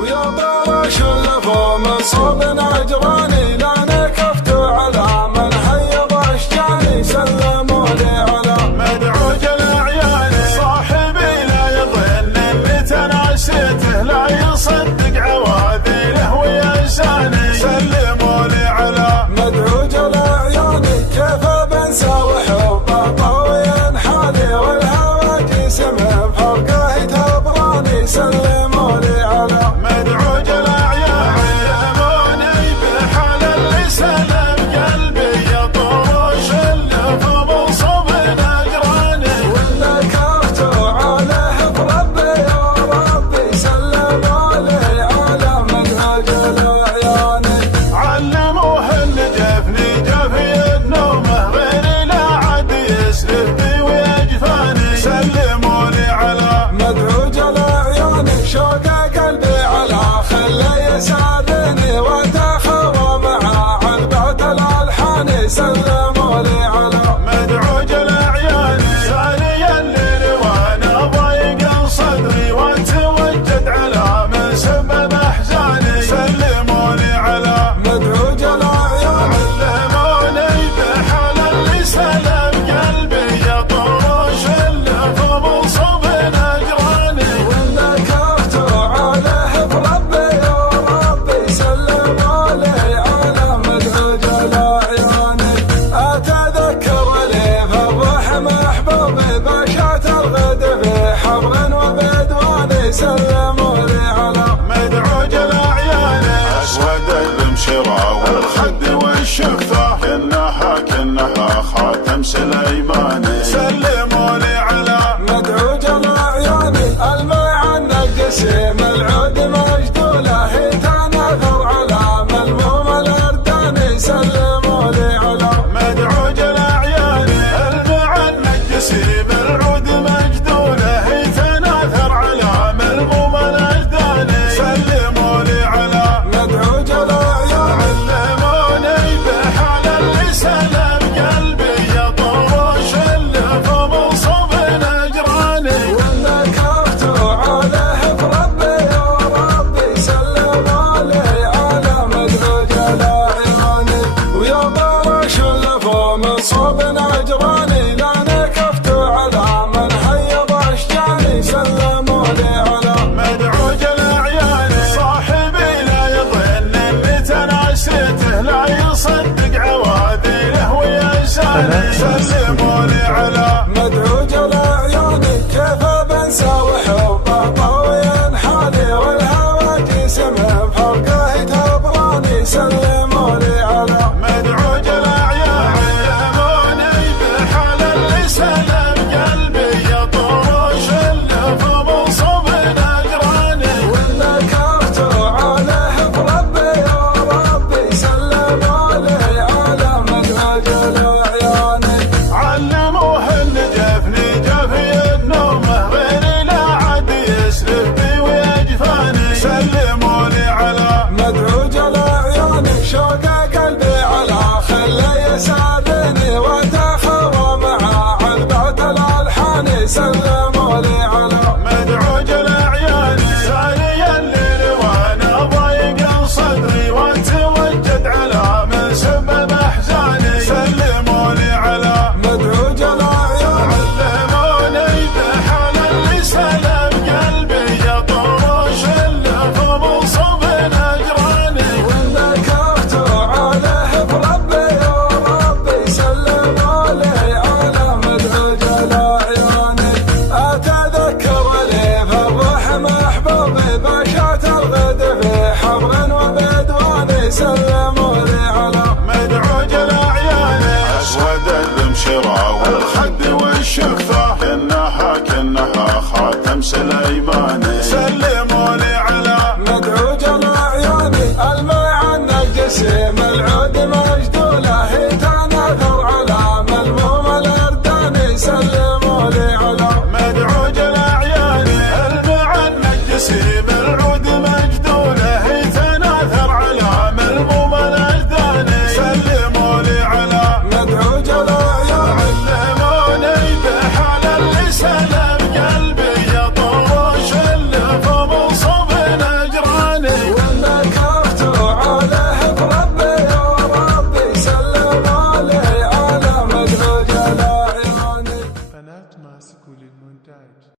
ويا بلاش اللفو من صوب اجراني، لا نكفت على من حيض اشجاني، سلموا لي على مدعوج الاعيان صاحبي لا يظن اني تناسيته، لا يصدق عواذله وينساني، سلموا لي على مدعوج الاعيان، كيف بنسى وحبه طوي حالي، والهواجس من فوقه تبراني، سلموا لي على مدعوج الاعيان، علموني بحال اللي سلم قلبي يطوش اللف بصوب اجراني، ولا كفت عليه بربي يا ربي، سلموا لي على مدعوج الاعيان. علموه ان جفني جفي النومه غير لا عاد يسلف بي ويجفاني، سلموا لي على مدعوج الاعيان، شوق قلبي على خلي يساعدني، وتخوى مع عذبة الالحان، سلموا لي على مدعوج الاعيان، سالي الليل وانا ضيق صدري، واتوجد على من سبب احزاني، سلموا لي على مدعوج الاعيان. علموني بحال اللي سلم قلبي يطوش اللف بصوب اجراني، ولا كفت عليه بربي يا ربي، سلموا لي على مدعوج الاعيان. اتذكر لي في الروح محبوبي، باشات الغد في حبر وبدواني، سلموا لي على مدعوج الاعيان، اسود المشرى والخد والشفاه، كنها خاتم سليماني، سلموا لي على مدعوج الاعيان. المعنى القسيم العود مجدوله، تناثر على ملموم الاردان، سلموا لي على مدعوج الاعيان، المعنى الجسيم العود مجدوله، تناثر على ملموم الاجدان، سلموا لي على مدعوج الاعيان. علموني بحال اللي سلم قلبي يطوش اللف بصوب اجراني، ولا كفت عليه بربي يا ربي، سلموا لي على مدعوج الاعيان. ويا بلاش اللفو من صوب اجراني، لا نكفت على من حيض اشجاني، سلموا لي على مدعوج الاعيان صاحبي لا يظن اني تناسيته، لا يصدق عواذله وينساني، سلموا لي على مدعوج الاعيان. كيف بنسى وحبه طوي حالي، والهواجس من فوقه تبراني، سلموا لي على مدعوج الاعيان، علموني بحال اللي سلم قلبي يطوش اللف بصوب اجراني، ولا كفت عليه بربي يا ربي، سلموا لي على مدعوج الاعيان. علموه ان جفني جفي النومه غير لا عاد يسلف بي ويجفاني، سلموا لي على مدعوج الاعيان، شوق قلبي على خلي يساعدني، وتخوى مع عذبة الالحان، سلموا لي على مدعوج الاعيان، سالي الليل وانا ضيق صدري، واتوجد على من سبب احزاني، سلموا لي على مدعوج الاعيان. علموني بحال اللي سلم قلبي يطوش اللف بصوب اجراني، ولا كفت عليه بربي يا ربي، سلموا لي على مدعوج الاعيان. اتذكر لي في الروح محبوبي، باشات الغد في حبر وبدواني، سلموا لي على مدعوج الاعيان، اسود المشرى والخد والشفاه، كنها خاتم سليماني، سلموا لي على مدعوج الاعيان. المعنى القسيم العود مجدوله، تناثر على ملموم الاردان، سلموا لي على مدعوج الاعيان، المعنى الجسيم العود مجدوله، تناثر على ملموم الاجدان، سلموا لي على مدعوج الاعيان. علموني بحال اللي سلم قلبي يطوش اللف كلاسيكو للمونتاج.